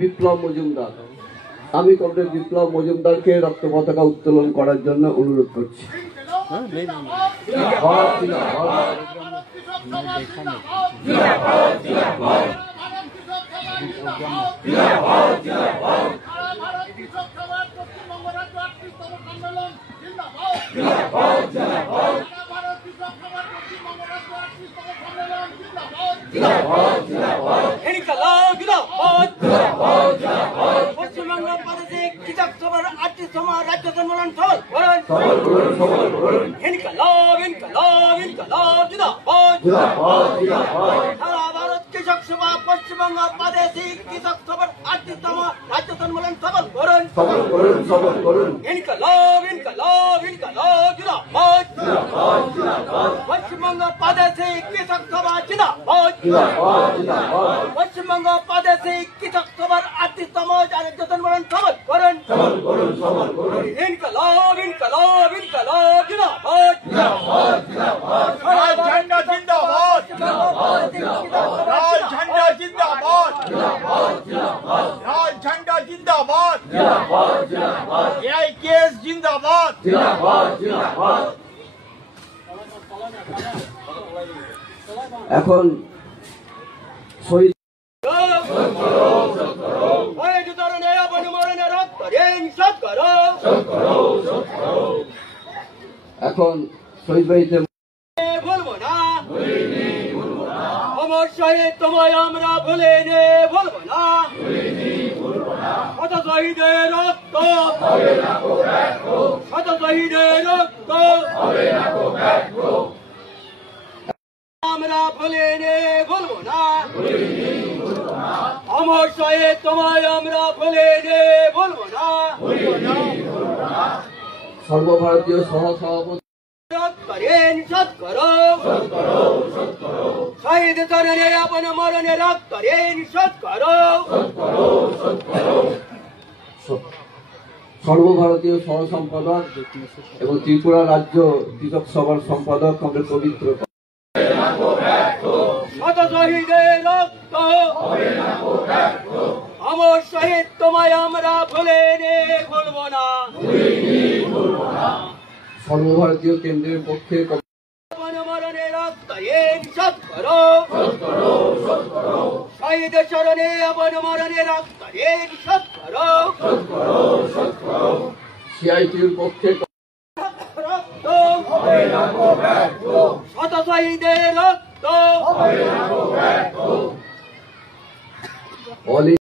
বিপ্লব মজুমদার, আমি কমরেড বিপ্লব মজুমদারকে রক্ত পতাকা উত্তোলন করার জন্য অনুরোধ করছি। কৃষক সভা পশ্চিমবঙ্গ প্রাদেশিক কৃষক সভার 38তম রাজ্য সম্মেলন সফল করুন। ইনকলাব ইনকলাব ইনকলাব জিন্দাবাদ, পশ্চিমবঙ্গ প্রাদেশিক কৃষক সভা জিন্দাবাদ, পশ্চিমবঙ্গ প্রাদেশিক কৃষক সভার 38তম রাজ্য সম্মেলন সফল করুন। ইনকলাব ইনকলাব ইনকলাব জিন্দাবাদ, লাল ঝান্ডা জিন্দাবাদ, লাল ঝান্ডা জিন্দাবাদ, লাল ঝান্ডা জিন্দাবাদ, এআইকেএস জিন্দাবাদ। এখন শহীদ এখন শহীদ বাড়িতে বলবো না, অমর শহীদ তোমায় আমরা ভুলে নে বলবো না, শত শহীদের রক্ত, শত শহীদের রক্ত আমরা ভুলে নে বলবো না, অমর শহীদ তোমায় আমরা ভুলে নে বলবো না। সর্বভারতীয় সহসভাপতি শহীদ চরণে আপন মরণে রক্ত করেন শোধ করো। সর্বভারতীয় সহ সম্পাদক এবং ত্রিপুরা রাজ্য কৃষক সভার সম্পাদক কমরেড পবিত্র শত শহীদের রক্ত, অমর শহীদ তোমায় আমরা ভুলে নে ভুলবো না। সর্বভারতীয় কেন্দ্রের পক্ষে মরণে রক্ত করেন শোধ করো। শহীদ চরণে আপন মরণে রক্ত করেন শোধ করো। সিআইটির পক্ষে রক্ত, শত শহীদের রক্ত